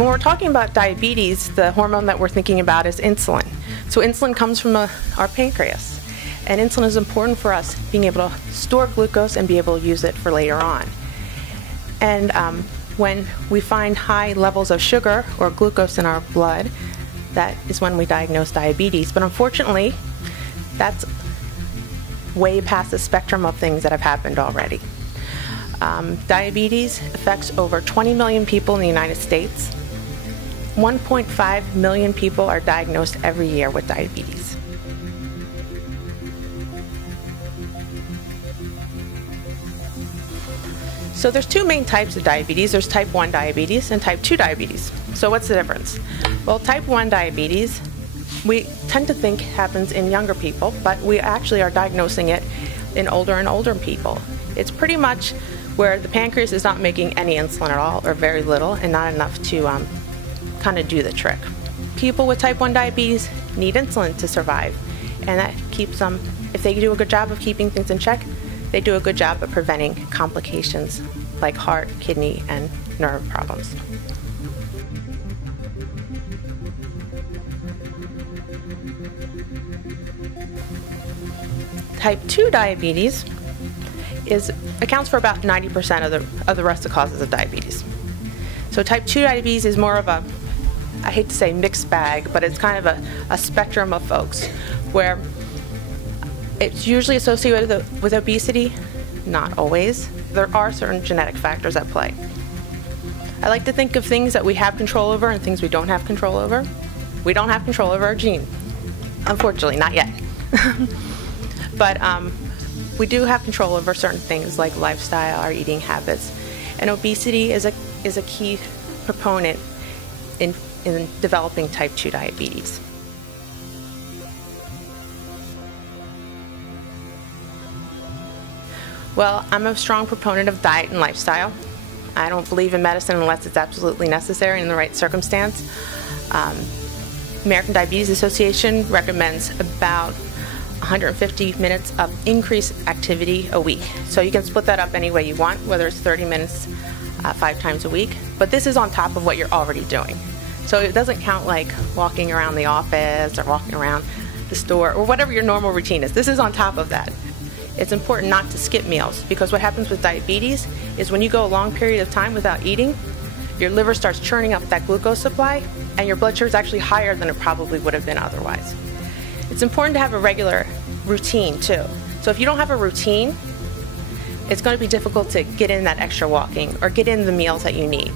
When we're talking about diabetes, the hormone that we're thinking about is insulin. So insulin comes from our pancreas, and insulin is important for us being able to store glucose and be able to use it for later on. And when we find high levels of sugar or glucose in our blood, that is when we diagnose diabetes. But unfortunately, that's way past the spectrum of things that have happened already. Diabetes affects over 20 million people in the United States. 1.5 million people are diagnosed every year with diabetes. So there's two main types of diabetes. There's type 1 diabetes and type 2 diabetes. So what's the difference? Well, type 1 diabetes, we tend to think happens in younger people, but we actually are diagnosing it in older and older people. It's pretty much where the pancreas is not making any insulin at all, or very little, and not enough to kind of do the trick. People with type 1 diabetes need insulin to survive, and that keeps them, if they do a good job of keeping things in check, they do a good job of preventing complications like heart, kidney, and nerve problems. Type 2 diabetes accounts for about 90% of the rest of the causes of diabetes. So type 2 diabetes is more of a, I hate to say mixed bag, but it's kind of a spectrum of folks where it's usually associated with obesity, not always. There are certain genetic factors at play. I like to think of things that we have control over and things we don't have control over. We don't have control over our gene, unfortunately, not yet. But we do have control over certain things like lifestyle, our eating habits, and obesity is a key proponent in developing type 2 diabetes. Well, I'm a strong proponent of diet and lifestyle. I don't believe in medicine unless it's absolutely necessary in the right circumstance. American Diabetes Association recommends about 150 minutes of increased activity a week. So you can split that up any way you want, whether it's 30 minutes 5 times a week. But this is on top of what you're already doing. So it doesn't count like walking around the office or walking around the store or whatever your normal routine is. This is on top of that. It's important not to skip meals, because what happens with diabetes is when you go a long period of time without eating, your liver starts churning up that glucose supply, and your blood sugar is actually higher than it probably would have been otherwise. It's important to have a regular routine too. So if you don't have a routine, it's going to be difficult to get in that extra walking or get in the meals that you need.